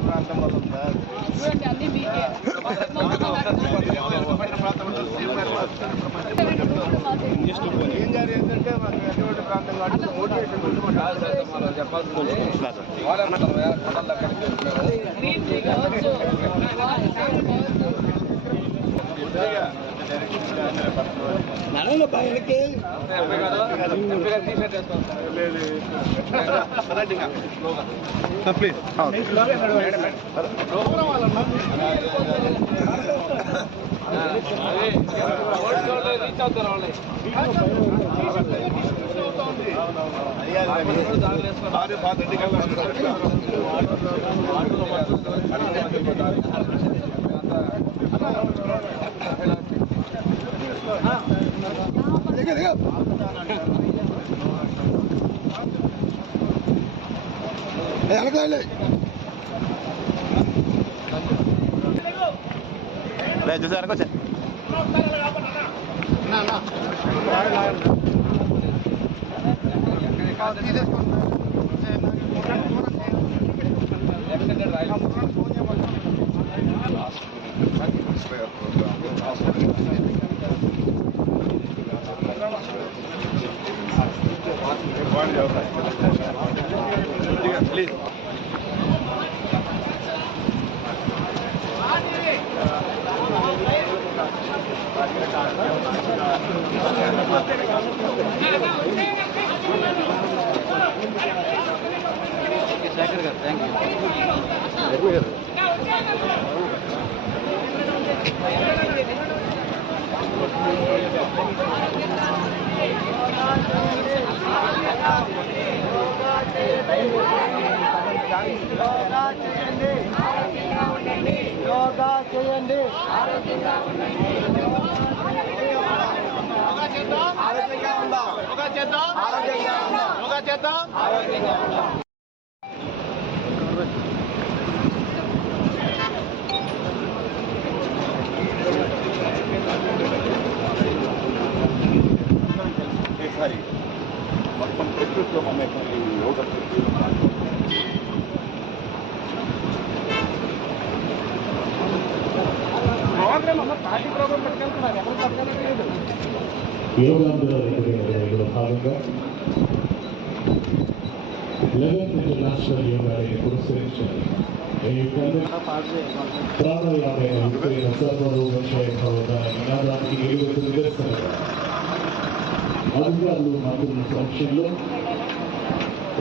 ప్రాంతం వల్ల ఉందా ఏం గారు ఏంటంటే మాకు ఎటువంటి ప్రాంతం కాబట్టి మోటివేషన్ చెప్పాల్సింది నడవల బయలుకి ప్లీజ్ రీచ్ అవుతారు వాళ్ళే చూసారు వచ్చా ప్లీజ్ శేఖర్ గారు థ్యాంక్ యూ యోగా చేయండి ఆరోగ్యంగా ఉందాం యోగా చేద్దాం ఆరోగ్యంగా ఉందాం యోగా చేద్దాం ఆరోగ్యంగా ఉందాం మొత్తం ప్రకృతిలో అనేటువంటి యోగా యోగాంధ్రలో భాగంగా 11th ఇంటర్నేషనల్ యోగా డే పురస్కరించారు. ప్రాణాయామైన విపరీత సర్వరోగక్షయ భవదాన నినాదానికి ఏడుగురు నిదర్శనంగా అధికారులు మంత్రుల సమక్షంలో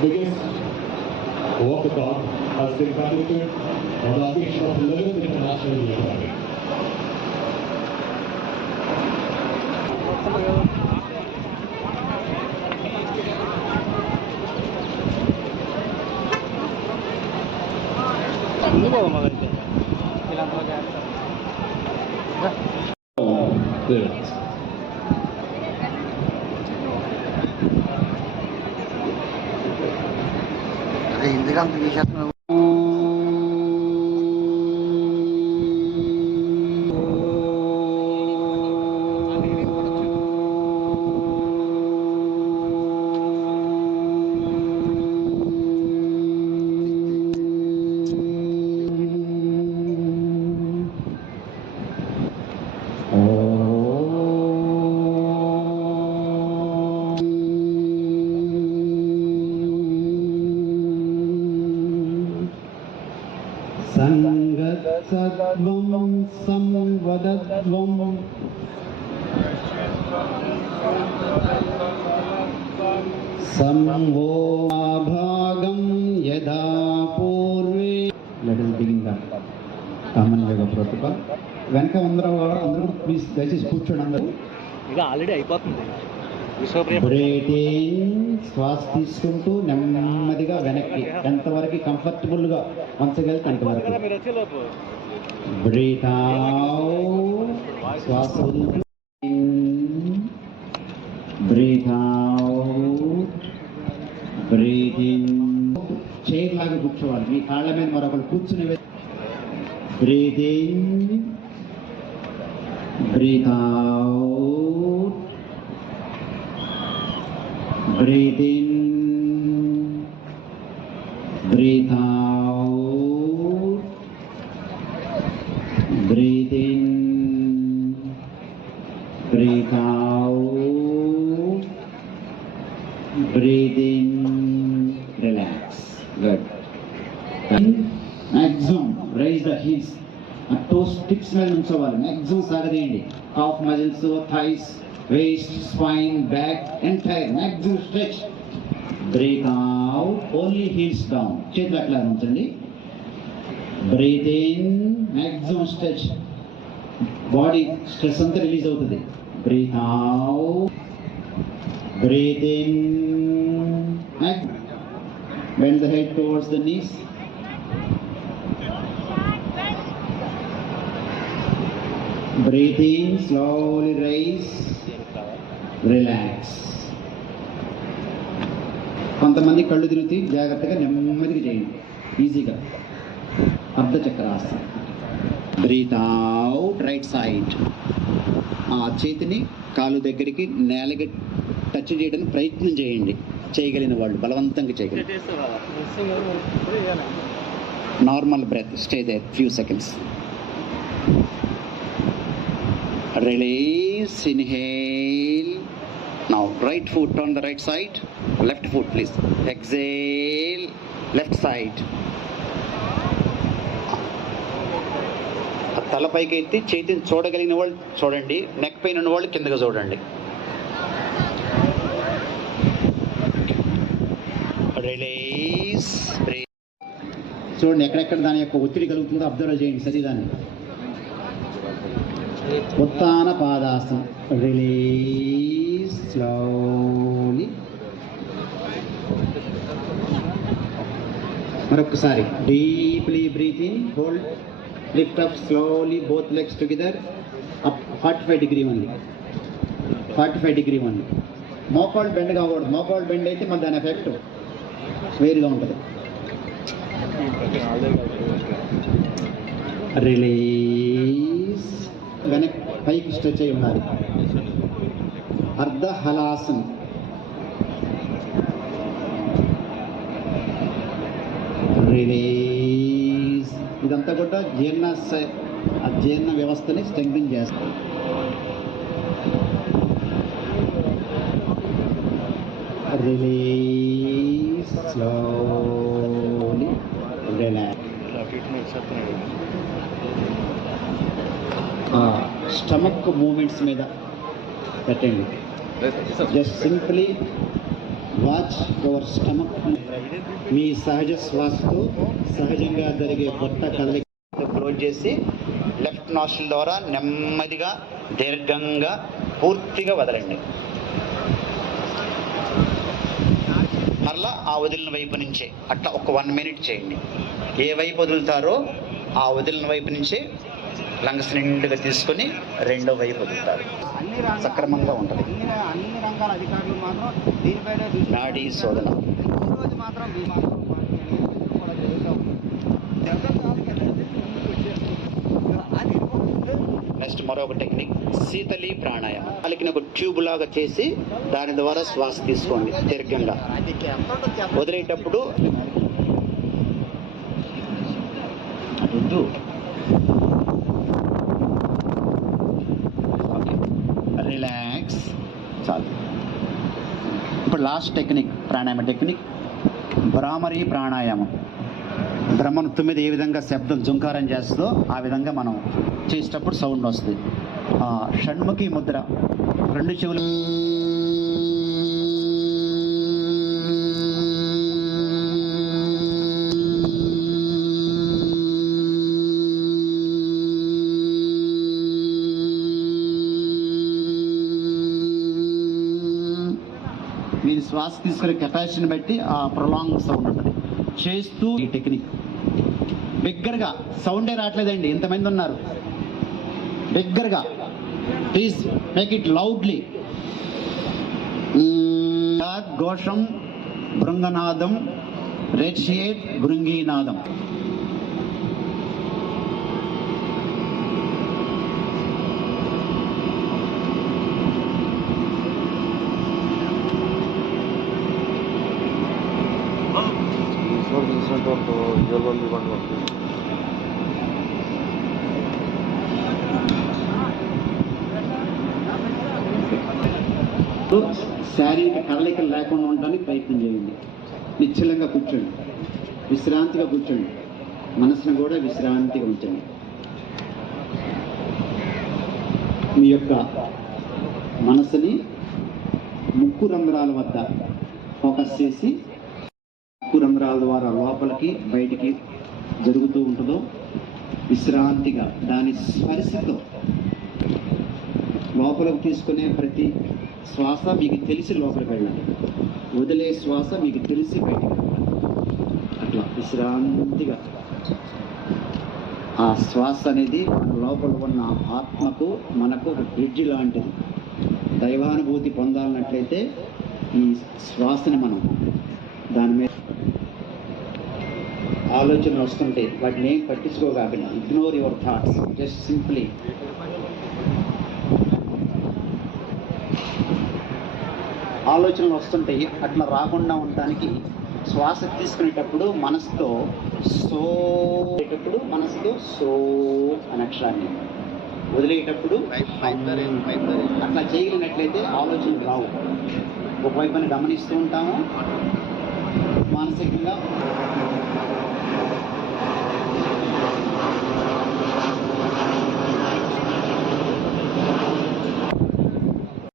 biggest walkathon has been conducted on the occasion of 11th International Yoga Day. ఇందిరాంత విషయం సంగత్సద్వం సంవదద్వం సంవోభాగం యదా పూర్వే. Let us begin the common yoga protocol. వెనక అందరూ ప్లీజ్ దయచేసి కూర్చోండి. అందరూ ఇక ఆల్రెడీ అయిపోతుంది. శ్వాస తీసుకుంటూ నెమ్మదిగా వెనక్కి ఎంతవరకు కంఫర్టబుల్గా వంచగలిగితే అంతవరకు. బ్రీత్ అవుట్, శ్వాస breathe out, breathe in. Chair లాగా కూర్చోవాలి, మీ కాళ్ళ మీద మరొకరు కూర్చుని. Breathe in, breathe out, Breathe in, breathe out, breathe in, breathe out, breathe in, relax. Good. Maximum raise the heels. Toes tips మీద ఉంచవాలి. Maximum సాగదీయండి. Calf muscles, thighs, waist, spine, back, entire maximum stretch. Breathe out, only heels down. చేతులు అట్లా ఉంచండి. Breathe in, maximum stretch. Body stress అంతా release అవుతుంది. Breathe out, breathe in, bend the head towards the knees. Breathe in, slowly raise, relax. కొంతమంది కళ్ళు తిరుగుతాయి, జాగ్రత్తగా నెమ్మదిగా చేయండి, ఈజీగా. అర్ధ చక్రాసనం. Breathe out, right side. ఆ చేతిని కాలు దగ్గరికి నేలకి టచ్ చేయడానికి ప్రయత్నం చేయండి, చేయగలిగిన వాళ్ళు బలవంతంగా చేయగలరు. Normal breath, stay there few seconds. Release, inhale. Now right foot on the right side, left foot please. Exhale, left side. తలపైకి ఎత్తి చేతిని చూడగలిగిన వాళ్ళు చూడండి, నెక్ పైన ఉన్న వాళ్ళు కిందగా చూడండి. రిలీజ్. చూడండి ఎక్కడెక్కడ దాని యొక్క ఒత్తిడి కలుగుతుందో అబ్జర్వ్ చేయండి శరీరాన్ని. ఉత్తాన పాదాసనం. Release slowly. మరొకసారి deeply breathe in, hold, lift up slowly both legs together. Up 45 degree only, 45 degree only. మోకాళ్ళు బెండ్ కాకూడదు. మోకాళ్ళు బెండ్ అయితే మన దాని ఎఫెక్ట్ వేరుగా ఉంటుంది. రిలీజ్. వెనక్కి పైకి స్ట్రెచ్ అయి ఉండాలి. అర్ధ హలాసన్. రిలీజ్. ఇదంతా కూడా జీర్ణ వ్యవస్థని స్ట్రెంగ్థెన్ చేస్తుంది. Release slowly, relax. Stomach movements మీద పెట్టండి. Just simply watch your stomach. మీ సహజ శ్వాసతో సహజంగా జరిగే పొట్ట కదలిక క్లోజ్ చేసి లెఫ్ట్ నాస్ట్రిల్ ద్వారా నెమ్మదిగా దీర్ఘంగా పూర్తిగా వదలండి. మరలా ఆ వదిలిన వైపు నుంచే అట్లా ఒక 1 minute చేయండి. ఏ వైపు వదులుతారో ఆ వదిలిన వైపు నుంచే లంగ్స్ నిండుగా తీసుకొని రెండో వైపు వదులుతారు. సక్రమంగా ఉంటుంది. అన్ని రంగాల అధికారులు మాత్రం దీనిపైన నాడీ శోధన. రోజు మాత్రం నెక్స్ట్ మరొక టెక్నిక్ శీతలి ప్రాణాయామం. పలికిన ఒక ట్యూబ్ లాగా చేసి దాని ద్వారా శ్వాస తీసుకోండి దీర్ఘంగా. వదిలేటప్పుడు రిలాక్స్. చాలు. ఇప్పుడు లాస్ట్ టెక్నిక్, ప్రాణాయామ టెక్నిక్ భ్రామరీ ప్రాణాయామం. బ్రహ్మను 9 ఏ విధంగా శబ్దం జుంకారం చేస్తుందో ఆ విధంగా మనం చేసేటప్పుడు సౌండ్ వస్తుంది. షణ్ముఖి ముద్ర. 2 చెవులు మీరు శ్వాస తీసుకునే కెపాసిటీని బట్టి ఆ ప్రొలాంగ్ సౌండ్ ఉంటుంది. చేస్తూ ఈ టెక్నిక్ బిగ్గరగా, సౌండే రావట్లేదండి, ఇంతమంది ఉన్నారు. బిగ్గరగా ప్లీజ్ మేక్ ఇట్ లౌడ్లీ. ఘోషం భృంగనాదం, రెడ్షియేట్ భృంగీనాదం. శారీరక కదలికలు లేకుండా ఉండడానికి ప్రయత్నం చేయండి. నిశ్చలంగా కూర్చోండి, విశ్రాంతిగా కూర్చోండి, మనసును కూడా విశ్రాంతిగా ఉంచండి. మీ యొక్క మనసుని ముక్కు రంధ్రాల వద్ద ఫోకస్ చేసి, ముక్కు రంధ్రాల ద్వారా లోపలికి బయటికి జరుగుతూ ఉంటుందో విశ్రాంతిగా దాని స్పర్శతో లోపలికి తీసుకునే ప్రతి శ్వాస మీకు తెలిసి లోపలికి వెళ్ళండి, వదిలే శ్వాస మీకు తెలిసి బయటికి వెళ్ళండి. అట్లా విశ్రాంతిగా ఆ శ్వాస అనేది మన లోపల ఉన్న ఆత్మకు మనకు ఒక బ్రిడ్జి లాంటిది. దైవానుభూతి పొందాలన్నట్లయితే ఈ శ్వాసని మనం దాని మీద ఆలోచనలు వస్తుంటే వాటిని ఏం పట్టించుకోగాకుండా ignore your thoughts, just simply ఆలోచనలు వస్తుంటాయి. అట్లా రాకుండా ఉండటానికి శ్వాస తీసుకునేటప్పుడు మనసుతో సో అనే అక్షరాన్ని, వదిలేటప్పుడు అట్లా చేయగలిగినట్లయితే ఆలోచనలు రావు. ఒకవైపున గమనిస్తూ ఉంటాము, మానసికంగా